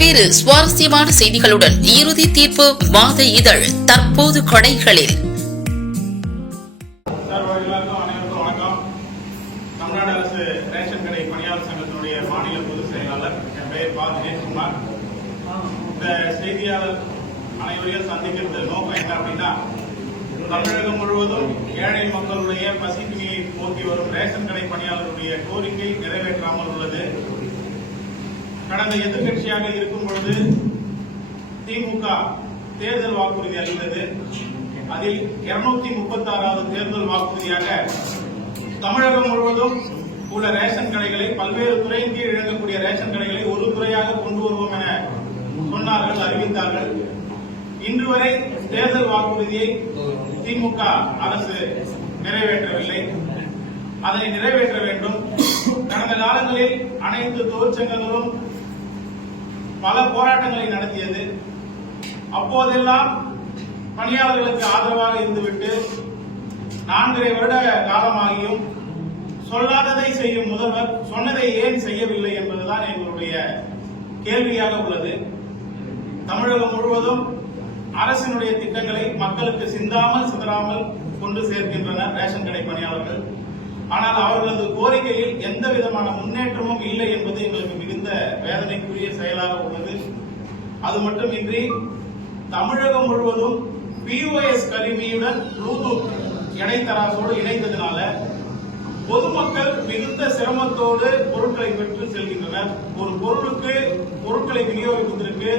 பல்வேறு சுவாரஸ்யமான செய்திகளுடன் இறுதி தீர்ப்பு மாத இதழ் தற்போது கடைகளில். தமிழ்நாடு அரசு ரேஷன் கடை பணியாளர் சங்கத்தினுடைய மாநில பொதுச் செயலாளர். என் பெயர் பா. தினேஷ்குமார். இந்த செய்தியாளர் அனைவரையும் சந்திக்கிறது நோக்கம் என்ன அப்படின்னா, தமிழகம் முழுவதும் ஏழை மக்களுடைய பசிப்பினியை போக்கி வரும் ரேஷன் கடை பணியாளருடைய கோரிக்கை நிறைவேற்றாமல் உள்ளது. கடந்த எதிர்கட்சியாக இருக்கும் பொழுது திமுக தேர்தல் வாக்குறுதி அளித்தது. அதில் 236வது தேர்தல் வாக்குறுதியாக தமிழகம் முழுவதும் உள்ள ரேஷன் கடைகளை, பல்வேறு துறையின் கீழ் இழங்கக்கூடிய ரேஷன் கடைகளை ஒரு துறையாக கொண்டு வருவோம் என சொன்னார்கள், அறிவித்தார்கள். இன்று வரை தேர்தல் வாக்குறுதியை திமுக அரசு நிறைவேற்றவில்லை. அதனை நிறைவேற்ற வேண்டும். கடந்த காலங்களில் அனைத்து தொழிற்சங்கங்களும் பல போராட்டங்களை நடத்தியது. அப்போதெல்லாம் பணியாளர்களுக்கு ஆதரவாக இருந்துவிட்டு 4.5 வருட காலமாகியும் சொல்லாததை செய்யும் முதல்வர் சொன்னதை ஏன் செய்யவில்லை என்பதுதான் எங்களுடைய கேள்வியாக உள்ளது. தமிழகம் முழுவதும் அரசினுடைய திட்டங்களை மக்களுக்கு சிந்தாமல் கொண்டு சேர்க்கின்றனர் ரேஷன் கடை பணியாளர்கள். ஆனால் அவர்களது கோரிக்கையில் எந்த விதமான முன்னேற்றமும் இல்லை என்பது எங்களுக்கு மிகுந்த வேதனைக்குரிய செயலாக உள்ளது. அது மட்டுமின்றி தமிழகம் முழுவதும் POS கருவியுடன் ப்ளூடூத் இணைத்தராசோடு இணைந்ததனால பொதுமக்கள் மிகுந்த சிரமத்தோடு பொருட்களை பெற்று செல்கின்றனர். ஒரு பொருளுக்கு பொருட்களை விநியோகிப்பதற்கு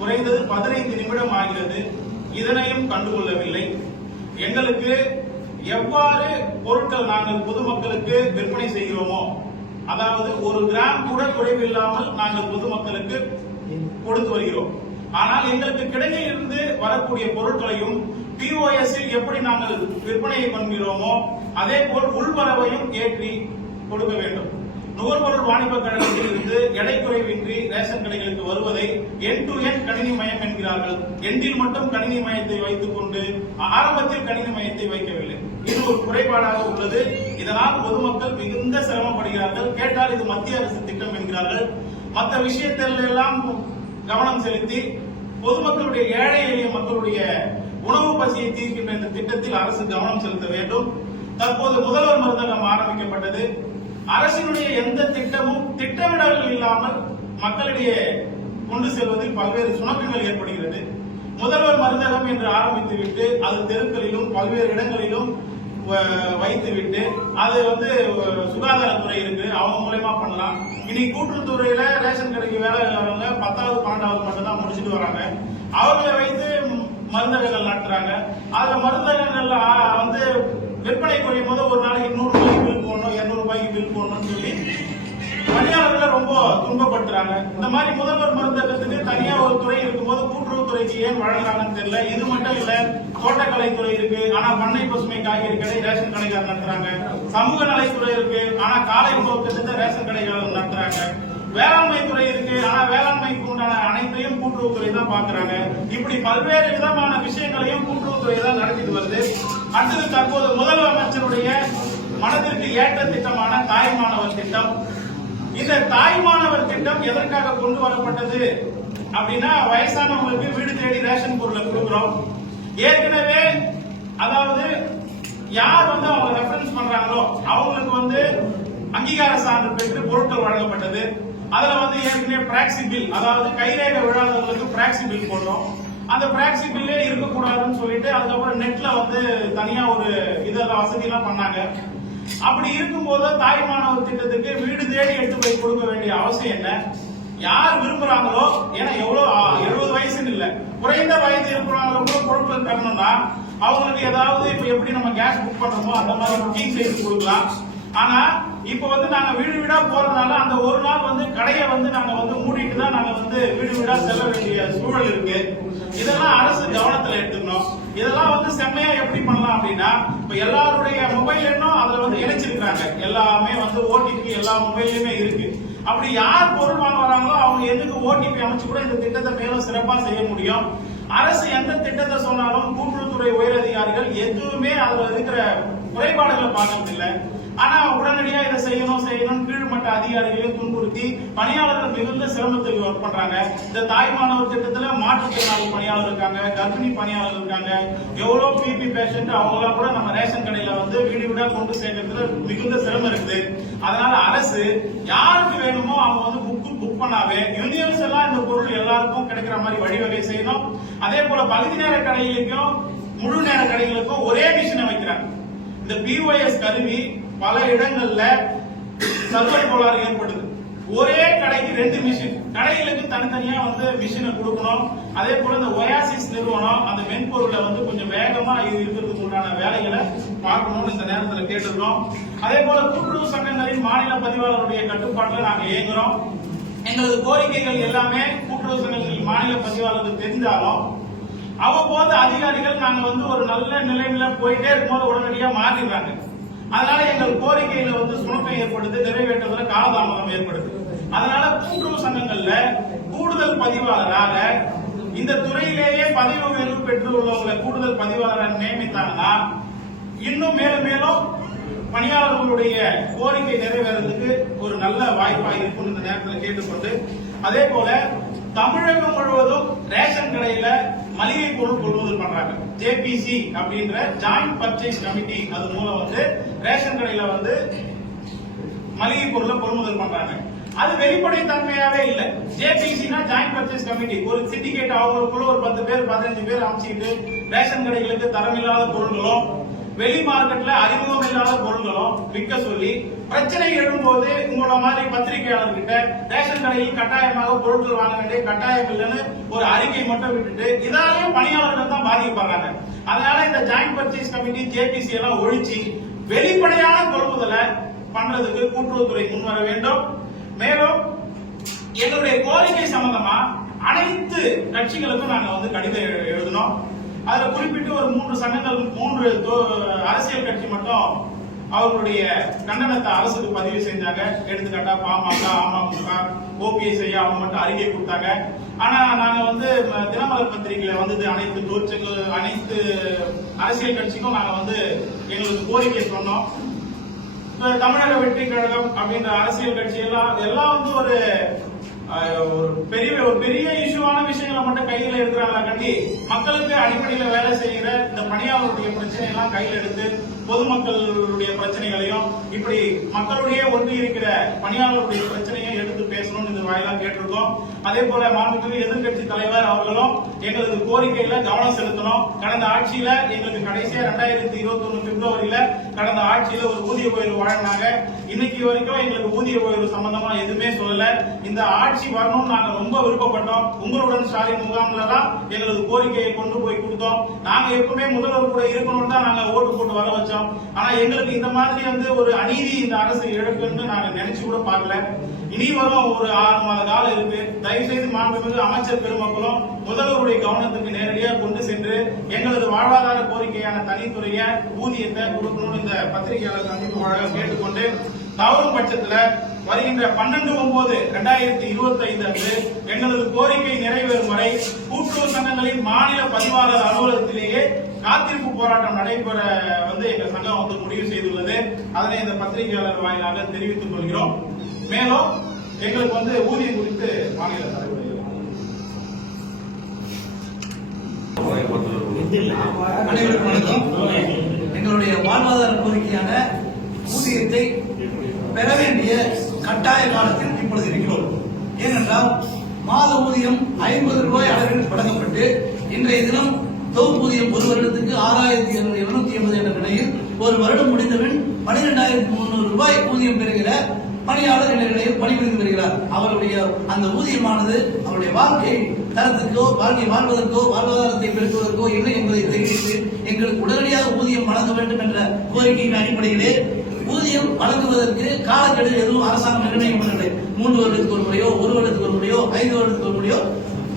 குறைந்தது 15 நிமிடம் ஆகிறது. இதனையும் கண்டுகொள்ளவில்லை. எங்களுக்கு எவ்வாறு பொருட்கள் நாங்கள் பொதுமக்களுக்கு விற்பனை செய்கிறோமோ, அதாவது 1 கிராம் கூட குறைவில்லாமல் நாங்கள் பொதுமக்களுக்கு கொடுத்து வருகிறோம். ஆனால் எங்களுக்கு கிடையில் இருந்து வரக்கூடிய பொருட்களையும் POS எப்படி நாங்கள் விற்பனையை பண்ணுகிறோமோ அதே போல் உள்வரவையும் ஏற்றி கொடுக்க வேண்டும். நுகர்பொருள் வாணிப கழகத்தில் இருந்து எடை குறைவின்றி ரேஷன் கடைகளுக்கு வருவதை எண்ட் டு எண்ட் கணினி மயம் என்கிறார்கள். எண்டில் மட்டும் கணினி மயத்தை வைத்துக் கொண்டு ஆரம்பத்தில் கணினி மயத்தை வைக்கவில்லை. இது ஒரு குறைபாடாக உள்ளது. இதனால் பொதுமக்கள் மிகுந்த சிரமப்படுகிறார்கள். கேட்டால் இது மத்திய அரசு திட்டம் என்கிறார்கள். மற்ற விஷயத்தில் எல்லாம் கவனம் செலுத்தி பொதுமக்களுடைய, ஏழை எளிய மக்களுடைய உணவு பசியை தீர்க்கின்ற இந்த திட்டத்தில் அரசு கவனம் செலுத்த வேண்டும். தற்போது முதல்வர் மருந்தகம் ஆரம்பிக்கப்பட்டது. அரசினுடைய எந்த திட்டமும் திட்டமிடல் இல்லாமல் மக்களிடையே கொண்டு செல்வதில் பல்வேறு சுணக்கங்கள் ஏற்படுகிறது. முதல்வர் மருந்தகம் என்று ஆரம்பித்துவிட்டு அது தெருக்களிலும் பல்வேறு இடங்களிலும் வைத்துவிட்டு அது சுகாதாரத்துறை இருக்கு, அவங்க மூலமா பண்ணலாம். இனி கூட்டுறவுத்துறையில ரேஷன் கடைக்கு வேலை வரவங்க 10வது 12வது மட்டும் தான் முடிச்சுட்டு வராங்க. அவர்களை வைத்து மருந்தகங்கள் நடத்துறாங்க. அதுல மருந்தகங்கள்ல விற்பனை குறையும் போது ஒரு நாளைக்கு 100 ரூபாய்க்கு பில் போடணும், 200 ரூபாய்க்கு பில் போடணும்னு சொல்லி பணியாளர்களை ரொம்ப துன்பப்படுத்துறாங்க. இந்த மாதிரி முதல்வர் மருந்தகத்துக்கு தனியா ஒரு துறை இருக்கும்போது கூட்டுறவுத்துறைக்கு ஏன் வழங்குறாங்கன்னு தெரியல. இது மட்டும் இல்ல, தோட்டக்கலைத்துறை இருக்கு, ஆனா பண்ணை பசுமை காய்கறி கடை ரேஷன் கடைக்காரர் நடத்துறாங்க. சமூக நலத்துறை இருக்கு, ஆனா காலை உணவு திட்டத்தை ரேஷன் கடைக்காரர் நடத்துறாங்க. வேளாண்மை துறை இருக்கு, ஆனா வேளாண்மைக்கு உண்டான அனைத்தையும் கூட்டுறவுத்துறை தான் பாக்குறாங்க. இப்படி பல்வேறு விதமான விஷயங்களையும் கூட்டுறவுத்துறை தான் நடத்திட்டு வருது. அடுத்தது தற்போது முதலமைச்சருடைய மனதிற்கு ஏற்ற திட்டமான தாய்மானவர் திட்டம். இந்த தாய்மானவர் திட்டம் எதற்காக கொண்டு வரப்பட்டது அப்படின்னா, வயசானவங்களுக்கு வீடு தேடி ரேஷன் பொருளை கொடுக்கிறோம். ஏற்கனவே அதாவது யார் அவங்க ரெஃபரன்ஸ் பண்றாங்களோ அவங்களுக்கு அங்கீகார சான்று பெற்று பொருட்கள் வழங்கப்பட்டது. அதுல ஏற்கனவே பிராக்சி பில், அதாவது கைரேகை விழாதவங்களுக்கு பிராக்சி பில் போடுறோம். அந்த பிராக்சி பில்லே இருக்கக்கூடாதுன்னு சொல்லிட்டு அதுக்கப்புறம் நெட்ல தனியா ஒரு இதெல்லாம் வசதி எல்லாம் பண்ணாங்க. அப்படி இருக்கும்போது தாய்மானவர் திட்டத்துக்கு வீடு தேடி எடுத்து போய் கொடுக்க வேண்டிய அவசியம் என்ன? யார் விரும்புறாங்களோ, ஏன்னா எவ்வளவு 70 வயசுன்னு இல்ல, குறைந்த வயது இருக்கிறவங்க பொருட்கள் தரணும்னா அவங்களுக்கு ஏதாவது இப்ப எப்படி நம்ம கேஸ் புக் பண்றோமோ அந்த மாதிரி புக்கிங் செய்து கொடுக்கலாம். ஆனா இப்ப நாங்க வீடு வீடா போறதுனால அந்த ஒரு நாள் கடையை நாங்க மூடிட்டு தான் நாங்க வீடு வீடா செல்ல வேண்டிய சூழல் இருக்கு. இதெல்லாம் அரசு கவனத்துல எடுத்துக்கணும். இதெல்லாம் செம்மையா எப்படி பண்ணலாம் அப்படின்னா, இப்ப எல்லாருடைய மொபைல் எண்ணும் அதுல இணைச்சிருக்காங்க. எல்லாமே OTP எல்லா மொபைல்லையுமே இருக்கு. அப்படி யார் பொருள் வாங்க வராங்களோ அவங்க எதுக்கு OTP அமைச்சு கூட இந்த திட்டத்தை மேலும் சிறப்பா செய்ய முடியும். அரசு எந்த திட்டத்தை சொன்னாலும் கூட்டுறவுத்துறை உயரதிகாரிகள் எதுவுமே அதுல இருக்கிற குறைபாடுகளை பார்க்கறது இல்லை. ஆனா உடனடியா இதை செய்யணும் கீழ்மட்ட அதிகாரிகளையும் துன்புறுத்தி பணியாளர்கள் மிகுந்த சிரமத்துக்கு ஒர்க் பண்றாங்க. இந்த தாய்மானவர் திட்டத்துல மாற்றுத்திறனாளி பணியாளர் இருக்காங்க, கர்ப்பிணி பணியாளர் இருக்காங்க, எவ்வளவு பிபி பேஷண்ட் அவங்க கூட நம்ம ரேஷன் கடையில வந்து வீடு வீடா கொண்டு சேர்க்கறதுல மிகுந்த சிரமம் இருக்குது. அதனால அரசு யாருக்கு வேணுமோ அவங்க வந்து புக் பண்ணாவே யூனிவர்சலா இந்த பொருள் எல்லாருக்கும் கிடைக்கிற மாதிரி வழிவகை செய்யணும். அதே போல பகுதி நேர கடைகளுக்கும் முழு நேர கடைகளுக்கும் ஒரே மிஷினை வைக்கிறாங்க. இந்த பிஓஎஸ் கருவி பல இடங்கள்ல சர்வர் கோளாறு ஏற்படுது. ஒரே கடைக்கு 2 மிஷின், கடைகளுக்கு தனித்தனியா வந்து மிஷினை கொடுக்கணும். அதே போல இந்த ஒயாசிஸ் நிறுவனம் அந்த மென்பொருளை வந்து கொஞ்சம் வேகமா இது இருக்கிறதுக்கு உண்டான வேலைகளை பார்க்கணும்னு இந்த நேரத்தில் கேட்டிருக்கோம். அதே போல கூட்டுறவு சங்கங்களின் மாநில பதிவாளருடைய கட்டுப்பாட்டில் நாங்க இயங்குறோம். எங்களது கோரிக்கைகள் எல்லாமே கூட்டுறவு சங்கங்களின் மாநில பதிவாளருக்கு தெரிஞ்சாலும் அவ்வப்போது அதிகாரிகள் நாங்க வந்து ஒரு நல்ல நிலையில போயிட்டே இருக்கும்போது உடனடியா மாறிடுறாங்க. அதனால எங்கள் கோரிக்கையில வந்து சுணக்கம் ஏற்படுது, நிறைவேற்றுவதில் காலதாமதம் ஏற்படுது. அதனால கூட்டுறவு சங்கங்கள்ல கூடுதல் பதிவாளராக இந்த துறையிலேயே பதிவு உயர்வு பெற்று உள்ளவங்களை கூடுதல் பதிவாளராக நியமித்தாங்கன்னா இன்னும் மேலும் மேலும் பணியாளர்களுடைய கோரிக்கை நிறைவேறதுக்கு ஒரு நல்ல வாய்ப்பாக இருக்கும் இந்த நேரத்தில் கேட்டுக்கொண்டு, அதே போல தமிழகம் முழுவதும் ரேஷன் கடையில மளிகை பொருள் கொள்முதல் பண்றாங்க. ஜேபிசி அப்படின்ற ஜாயிண்ட் பர்ச்சேஸ் கமிட்டி அது மூலம் வந்து ரேஷன் கடையில வந்து மளிகை பொருளை கொள்முதல் பண்றாங்க. அது வெளிப்படைத்தன்மையாவே இல்ல. ஜேபிசினா ஜாயிண்ட் பர்ச்சேஸ் கமிட்டி, ஒரு சிண்டிகேட் அவங்களுக்குள்ள ஒரு 10 பேர் 15 பேர் அமைச்சிட்டு ரேஷன் கடைகளுக்கு தரமில்லாத பொருள்களும் வெளி மார்க்கெட்ல அறிமுகம் இல்லாத பொருள்களும் விற்க சொல்லி பிரச்சனை எழும்போது உங்களோட மாதிரி பத்திரிகையாளர்கிட்ட ரேஷன் கடையில் கட்டாயமாக பொருட்கள் வாங்க வேண்டிய கட்டாயம் இல்லைன்னு ஒரு அறிக்கை மட்டும் விட்டுட்டு இதாலேயும் பணியாளர்கள் தான் பாதிக்கப்படுறாங்க. அதனால இந்த ஜாயிண்ட் பர்ச்சேஸ் கமிட்டி ஜேபிசி எல்லாம் ஒழிச்சு வெளிப்படையான கொள்முதலை பண்றதுக்கு கூட்டுறவுத்துறை முன்வர வேண்டும். மேலும் எங்களுடைய கோரிக்கை சம்பந்தமா அனைத்து கட்சிகளுக்கும் நாங்க வந்து கடிதம் எழுதினோம். அதுல குறிப்பிட்டு ஒரு 3 சங்கங்கள் 3 அரசியல் கட்சி மட்டும் அவர்களுடைய கண்டனத்தை அரசுக்கு பதிவு செஞ்சாங்க. எடுத்துக்காட்டா பாமக, அமமுக, ஓபிஎஸ் ஐயா அவங்க மட்டும் அறிக்கை கொடுத்தாங்க. ஆனா நாங்க வந்து தினமலர் பத்திரிகையில வந்து அனைத்து அரசியல் கட்சிக்கும் நாங்க வந்து எங்களுக்கு கோரிக்கை சொன்னோம். தமிழக வெற்றி கழகம் அப்படின்ற அரசியல் கட்சி எல்லாம் வந்து ஒரு பெரிய இஷ்யூவான விஷயங்களை மட்டும் கையில எடுக்கிறாங்களா கண்டி மக்களுக்கு அடிப்படையில வேலை செய்கிற இந்த பணியாளருடைய பிரச்சனை எல்லாம் கையில் எடுத்து பொதுமக்களுடைய பிரச்சனைகளையும் இப்படி மக்களுடைய ஒன்றி இருக்கிற பணியாளருடைய பிரச்சனையும் எடுத்து பேசணும்னு இந்த வாயிலாக கேட்டிருக்கோம். அதே போல மாண்புமிகு எதிர்கட்சி தலைவர் அவர்களும் எங்களது கோரிக்கையில கவனம் செலுத்தணும். கடந்த ஆட்சியில எங்களுக்கு கடைசியா 2021 பிப்ரவரியில கடந்த ஆட்சியில ஒரு ஊதிய உயர்வு வழங்கினாங்க. இன்னைக்கு வரைக்கும் எங்களுக்கு ஊதிய உயர்வு சம்பந்தமா எதுவுமே சொல்லல. இந்த ஆட்சி வரணும் நாங்க ரொம்ப விருப்பப்பட்டோம். உங்களுடன் ஸ்டாலின் முகாம்ல தான் எங்களது கோரிக்கையை கொண்டு போய் கொடுத்தோம். நாங்க எப்பவுமே முதல்வர் கூட இருக்கணும் தான் நாங்க ஓட்டு போட்டு வர வச்சோம். ஆனா எங்களுக்கு இந்த மாதிரி வந்து ஒரு அநீதி இந்த அரசு இழக்குன்னு நாங்க நினைச்சு கூட பார்க்கல. இனி வரும் ஒரு 6 மாத காலம் இருக்கு. தயவு செய்து மாண்புமிகு அமைச்சர் பெருமக்களும் முதல்வருடைய கவனத்துக்கு நேரடியாக கொண்டு சென்று எங்களது வாழ்வாதார கோரிக்கையான தனித்துறைய ஊதியத்தை கொடுக்கணும்னு இந்த பத்திரிகையாளர் சந்திப்பு வழங்க கேட்டுக்கொண்டு, தவறும் பட்சத்துல வருகின்ற 12/9/2025 அன்று எங்களது கோரிக்கை நிறைவேறும் வரை கூட்டுறவு சங்கங்களின் மாநில பதிவாளர் அலுவலகத்திலேயே காத்திருப்பு போராட்டம் நடைபெற வந்து எங்க சங்கம் வந்து முடிவு செய்துள்ளது. அதனை இந்த பத்திரிகையாளர் வாயிலாக தெரிவித்துக் கொள்கிறோம். மேலும் எங்களுக்கு வந்து ஊதியம் குறித்து மாநில தலைவர் அனைவருக்கும் வணக்கம். எங்களுடைய வாழ்வாதார கோரிக்கையான ஊதியத்தை பெற வேண்டிய கட்டாய காலத்தில் இப்பொழுது இருக்கிறோம். ஏனென்றால் மாத ஊதியம் 50 ரூபாய் அளவில் தொடங்கப்பட்டு இன்றைய தினம் தொகுப்பூதியம் ஒரு வருடத்துக்கு 6,780 என்ற நிலையில் ஒரு வருடம் முடிந்தபின் 12,300 ரூபாய் ஊதியம் பெறுகிற பணியாளர் என்ற நிலையில் பணிபுரிந்து வருகிறார். அவருடைய அந்த ஊதியமானது அவருடைய வாழ்க்கை தரத்துக்கோ வாழ்க்கை வாழ்வதற்கோ வாழ்வாதாரத்தை பெருக்குவதற்கோ இல்லை என்பதை தெரிவித்து எங்களுக்கு உடனடியாக ஊதியம் வழங்க வேண்டும் என்ற கோரிக்கையின் அடிப்படையிலே ஊதியம் வழங்குவதற்கு காலக்கெடு எதுவும் அரசாங்கம் நிர்ணயம் பண்ணவில்லை. 3 வருடத்துக்கு ஒரு முறையோ 1 வருடத்துக்கு ஒரு முறையோ 5 வருடத்துக்கு ஒரு முறையோ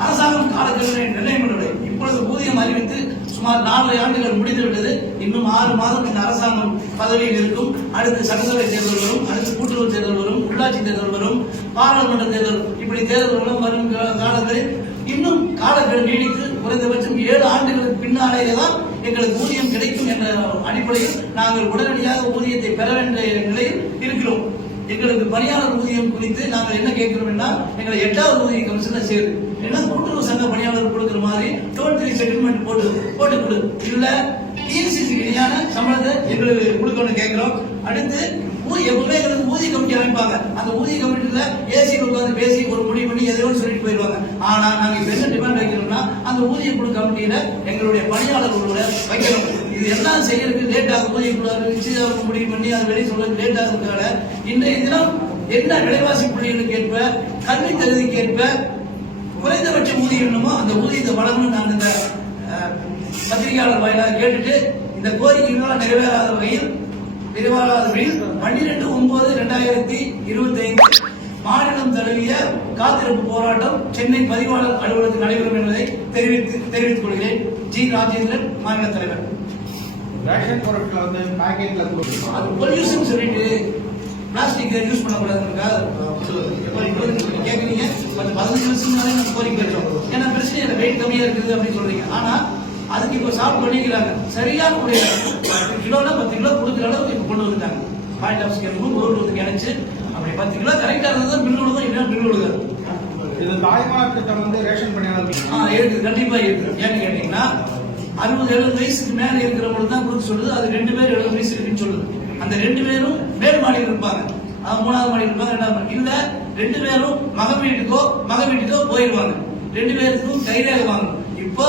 அரசாங்கம் காலக்கெடு நிர்ணயம் பண்ணவில்லை. இப்பொழுது ஊதியம் அறிவித்து சுமார் 4 ஆண்டுகள் முடிந்துவிட்டது. இன்னும் 6 மாதம் இந்த அரசாங்கம் பதவியில் இருக்கும். அடுத்து சட்டசபை தேர்தல் வரும், அடுத்து கூட்டுறவு தேர்தல் வரும், உள்ளாட்சி தேர்தல் வரும், பாராளுமன்ற தேர்தல், இப்படி தேர்தல்களும் வரும் காலங்களில் இன்னும் காலக்கெடு நீடித்து குறைந்தபட்சம் 7 ஆண்டுகளுக்கு பின்னாலேயே தான் எங்களுக்கு ஊதியம் கிடைக்கும் என்ற அடிப்படையில் நாங்கள் உடனடியாக ஊதியத்தை பெற வேண்டிய நிலையில் இருக்கிறோம். எங்களுக்கு பணியாளர் ஊதியம் குறித்து நாங்கள் என்ன கேட்கிறோம்னா, எங்களை 8வது ஊதிய கமிஷன் சேருது. ஏன்னா கூட்டுறவு சங்க பணியாளர் கொடுக்குற மாதிரி டோல் ஃப்ரீ செட்டில்மெண்ட் போட்டு கொடு, இல்ல டிஎன்சிசி இணையான சம்பளத்தை எங்களுக்கு கொடுக்கணும்னு கேட்கிறோம். அடுத்து எப்பவுமே எங்களுக்கு ஊதிய கமிட்டி அமைப்பாங்க. அந்த ஊதிய கமிட்டியில ஏசியில் உட்காந்து பேசி ஒரு முடிவு பண்ணி எதையோ சொல்லிட்டு போயிடுவாங்க. ஆனா நாங்க இப்ப என்ன டிமாண்ட் வைக்கிறோம்னா, அந்த ஊதிய குழு கமிட்டியில எங்களுடைய பணியாளர்களோட வைக்கணும். இது எல்லாம் செய்யறதுக்கு லேட் ஆகும். ஊதிய குழு அறிவிச்சு அவங்க முடிவு பண்ணி அதை வெளியே சொல்றது லேட் ஆகிறதுக்காக இன்றைய தினம் என்ன விலைவாசி புள்ளிகளுக்கு ஏற்ப, கல்வி தகுதிக்கு ஏற்ப குறைந்தபட்ச ஊதியம் என்னமோ அந்த ஊதியத்தை வழங்கணும். நான் இந்த பத்திரிகையாளர் வாயிலாக கேட்டுட்டு இந்த கோரிக்கைகளால் நிறைவேறாத வகையில் 12/9/2025 மாநிலம் தழுவிய காத்திருப்பு போராட்டம் சென்னை பதிவாளர் அலுவலகத்தில் நடைபெறும் என்பதை தெரிவித்துக் கொள்கிறேன். ஜி. ராஜேந்திரன், மாநில தலைவர். ரேஷன் பொருட்கள் வந்து பாக்கெட்ல அது பொல்யூஷன் சொல்லிட்டு பிளாஸ்டிக் யூஸ் பண்ணக்கூடாதுன்னு கேட்குறீங்க. 15 வருஷம் கோரிக்கை வச்சோம். ஏன்னா பிரச்சனை இல்லை, வெயிட் கம்மியா இருக்குது அப்படின்னு சொல்றீங்க. ஆனா அதுக்கு இப்போ சால்வ் பண்ணிக்கிறாங்க. சரியான ஒரு கிலோனா 10 கிலோ கொடுக்குற அளவுக்கு இப்போ கொண்டு வந்துட்டாங்க. பாயிண்ட் ஆஃப் ஸ்கேல் ஊருக்கு இணைச்சு அப்படி 10 கிலோ கரெக்டா இருந்தால் பில் விடுதோ, இல்லைன்னா பில் விடுதாது. இது தாய்மார் திட்டம் வந்து ரேஷன் பணியாளர் இருக்குது, கண்டிப்பா இருக்குது. ஏன்னு கேட்டீங்கன்னா 60-70 வயசுக்கு மேல இருக்கிறவங்களுக்கு தான் கொடுக்க சொல்லுது. அது 2 பேர் 70 வயசு இருக்குன்னு சொல்லுது. அந்த 2 பேரும் மேல் மாடியில் இருப்பாங்க, 3வது மாடியில் இருப்பாங்க, 2வது மாடி இல்ல 2 பேரும் மக வீட்டுக்கோ போயிடுவாங்க. 2 பேருக்கும் கைரேகை வாங்கணும். இப்போ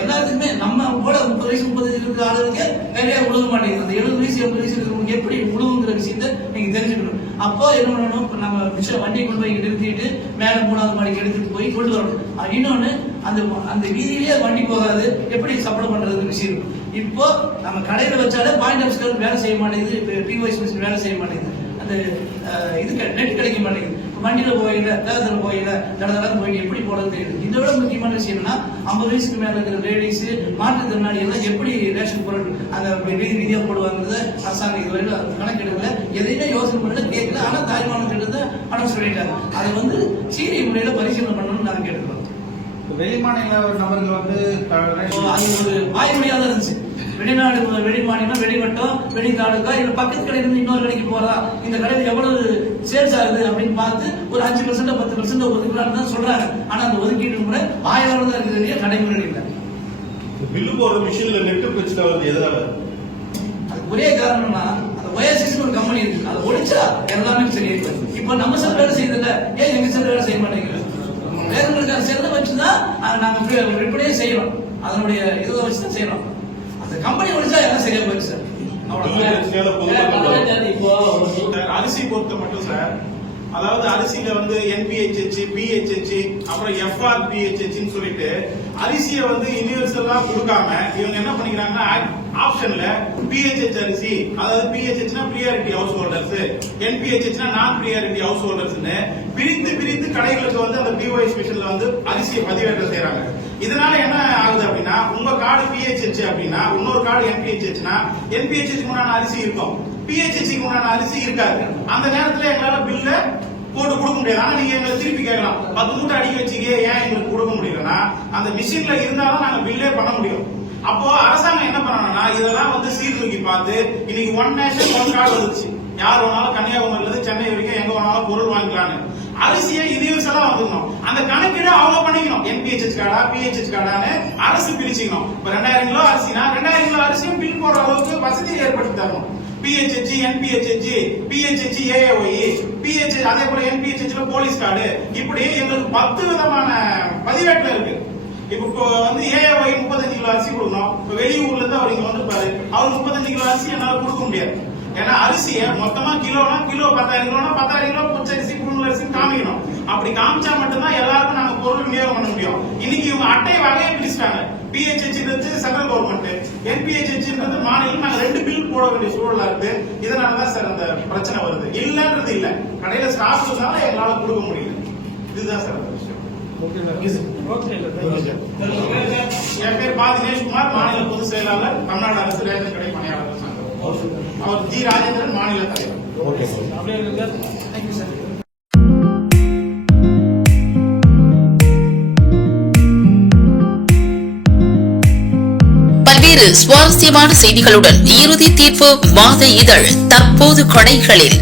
எல்லாத்துக்குமே நம்ம கூட 30 வயசு 35 இருக்கிற ஆளுக்கு நிறைய உழுக மாட்டேங்குது. அந்த 70 வயசு 80 வயசு இருக்கிறவங்க எப்படி உழுவுங்கிற விஷயத்த நீங்க தெரிஞ்சுக்கணும். அப்போ என்ன பண்ணணும், நம்ம வண்டியை கொண்டு போய் நிறுத்திட்டு மேல 3வது மாடிக்கு எடுத்துட்டு போய் கொண்டு வரணும். இன்னொன்னு அந்த வீதியிலேயே வண்டி போகாது, எப்படி சப்ளை பண்றது விஷயம். இப்போ நம்ம கடையில வச்சாலே பாயிண்ட் ஆஃப் ஸ்கேல் வேலை செய்ய மாட்டேங்குது, பிஓஎஸ் மிஷின் வேலை செய்ய மாட்டேங்குது, அந்த இது நெட் கிடைக்க மாட்டேங்குது. வண்டியில போயில தேர்தல போயில தடதடன்னு போயிட்டு எப்படி போறது தெரியுது. இதை விட முக்கியமான விஷயம் என்னன்னா, 50 வயசுக்கு மேல இருக்கிற லேடிஸ், மாற்றுத்திறனாளி எல்லாம் எப்படி ரேஷன் பொருள் அந்த வீதியா போடுவாங்கிறது அரசாங்கம் இதுவரைக்கும் கணக்கெடுக்கல, எதையுமே யோசனை பண்ணல, கேட்கல. ஆனா தாய்மானம் கிட்ட அனௌன்ஸ் பண்ணிட்டாங்க. அதை வந்து சீரிய முறையில பரிசீலனை பண்ணணும்னு நாங்க கேட்டுக்கிறோம். வெளிமாநில நபர்கள் வந்து அது ஒரு வாய்மொழியாக இருந்துச்சு. வெளிநாடு, வெளிமாநிலம், வெளிவட்டம், வெளித்தாலுக்கா இல்ல பக்கத்து கடையில இருந்து இன்னொரு கடைக்கு போறா, இந்த கடையில் எவ்வளவு சேல்ஸ் ஆகுது அப்படின்னு பார்த்து ஒரு 5% 10% ஒதுக்கலான்னு தான் சொல்றாங்க. ஆனா அந்த ஒதுக்கீட்டு முறை வாயிலாக தான் இருக்கிறது, நடைமுறை இல்லை. பில்லு போடுற மிஷின்ல நெட் பிரச்சனை வருது, எதனால? அது ஒரே காரணம்னா, அந்த ஒயாசிஸ் ஒரு கம்பெனி இருக்கு, அதை ஒழிச்சா எல்லாமே சரி இருக்கு. இப்ப நம்ம சார் வேலை செய்யறதில்ல, ஏன் எங்க சார் வேலை செய்ய மாட்டேங்கிறது? வேறவங்களுக்கான செல்லை வச்சுதான் நாங்க விற்பனையே செய்யறோம். அதனுடைய இதை வச்சுதான் செய்யறோம். அந்த கம்பெனி ஒழிச்சா எல்லாம் சரியா போயிடுச்சு சார். அரிசி பொறுத்த மட்டும் சார், அதாவது அரிசியில வந்து NPHH, PHH, அப்புறம் FRPHH சொல்லிட்டு அரிசியை வந்து யூனிவர்சலா கொடுக்காம இவங்க என்ன பண்ணிக்கிறாங்கன்னா, ஆப்ஷன்ல PHH அரிசி, அதாவது PHH priority house holders, NPHH நான் பிரியாரிட்டி ஹவுஸ் ஹோல்டர்ஸ்னு பிரித்து கடைகளுக்கு வந்து அந்த பிஓஎஸ் மிஷன்ல வந்து அரிசியை பதிவேற்றம் செய்யறாங்க. இதனால என்ன ஆகுது அப்படின்னா, உங்க கார்டு PHH அப்படின்னா இன்னொரு கார்டு NPHHனா NPHH உண்டான அரிசி இருக்கும், PHH உண்டான அரிசி இருக்காது. அந்த நேரத்துல எங்களால பில்ல போட்டு கொடுக்க முடியாது. ஆனா நீங்க எங்களை திருப்பி கேட்கலாம், 10 மூட்டை அடிக்க வச்சீங்க, ஏன் எங்களுக்கு கொடுக்க முடியலன்னா அந்த மிஷின்ல இருந்தாலும் நாங்க பில்லே பண்ண முடியும். அப்போ அரசாங்கம் என்ன பண்ணணும்னா, இதெல்லாம் வந்து சீர்தூக்கி பார்த்து இன்னைக்கு ஒன் நேஷன் ஒன் கார்டு வந்துச்சு. யார் வேணாலும் கன்னியாகுமரியில இருந்து சென்னை வரைக்கும் எங்க வேணாலும் பொருள் வாங்கிக்கலான்னு. அரிசியை யூனிவர்சலா வந்துக்கணும். அந்த கணக்கீடு அவங்க பண்ணிக்கணும். NPHH கார்டா PHH கார்டான்னு அரசு பிரிச்சுக்கணும். இப்ப 2000 கிலோ அரிசினா 2000 கிலோ அரிசியும் பில் போடுற அளவுக்கு வசதியை ஏற்படுத்தி தரணும். PHH, NPHH, PHH, AAOE, PHH, அதே போல NPHH போலீஸ் கார்டு, இப்படி எங்களுக்கு 10 விதமான பதிவேட்டில் இருக்கு. இப்போ வந்து AAOE 35 கிலோ அரிசி கொடுக்கணும். இப்ப வெளியூர்ல இருந்து அவர் இங்க வந்து பாரு, அவர் 35 கிலோ அரிசி என்னால கொடுக்க முடியாது. ஏன்னா அரிசியை மொத்தமா கிலோனா கிலோ 10,000 கிலோனா 10,000 கிலோ பச்சரிசி புழுங்கல் அரிசி காமிக்கணும். அப்படி காமிச்சா மட்டும்தான் எல்லாருக்கும் நாங்க பொருள் விநியோகம் பண்ண முடியும். இன்னைக்கு இவங்க அட்டை வகையை பிரிச்சுட்டாங்க. PHH சென்ட்ரல் கவர்மெண்ட், NPHH மாநிலம். நாங்க 2 பில் போட வேண்டிய சூழலா இருக்கு. இதனாலதான் சார் அந்த பிரச்சனை வருது. இல்லன்றது இல்ல, கடையில ஸ்டாஃப் இருந்தால எங்களால கொடுக்க முடியல. இதுதான் சார் அந்த விஷயம். என் பேர் பா. தினேஷ்குமார், மாநில பொதுச் செயலாளர், தமிழ்நாடு அரசு ரேஷன் கடை பணியாளர் சங்கம். அவர் ஜி. ராஜேந்திரன், மாநில தலைவர். பல்வேறு சுவாரஸ்யமான செய்திகளுடன் இறுதி தீர்ப்பு மாத இதழ் தற்போது கடைகளில்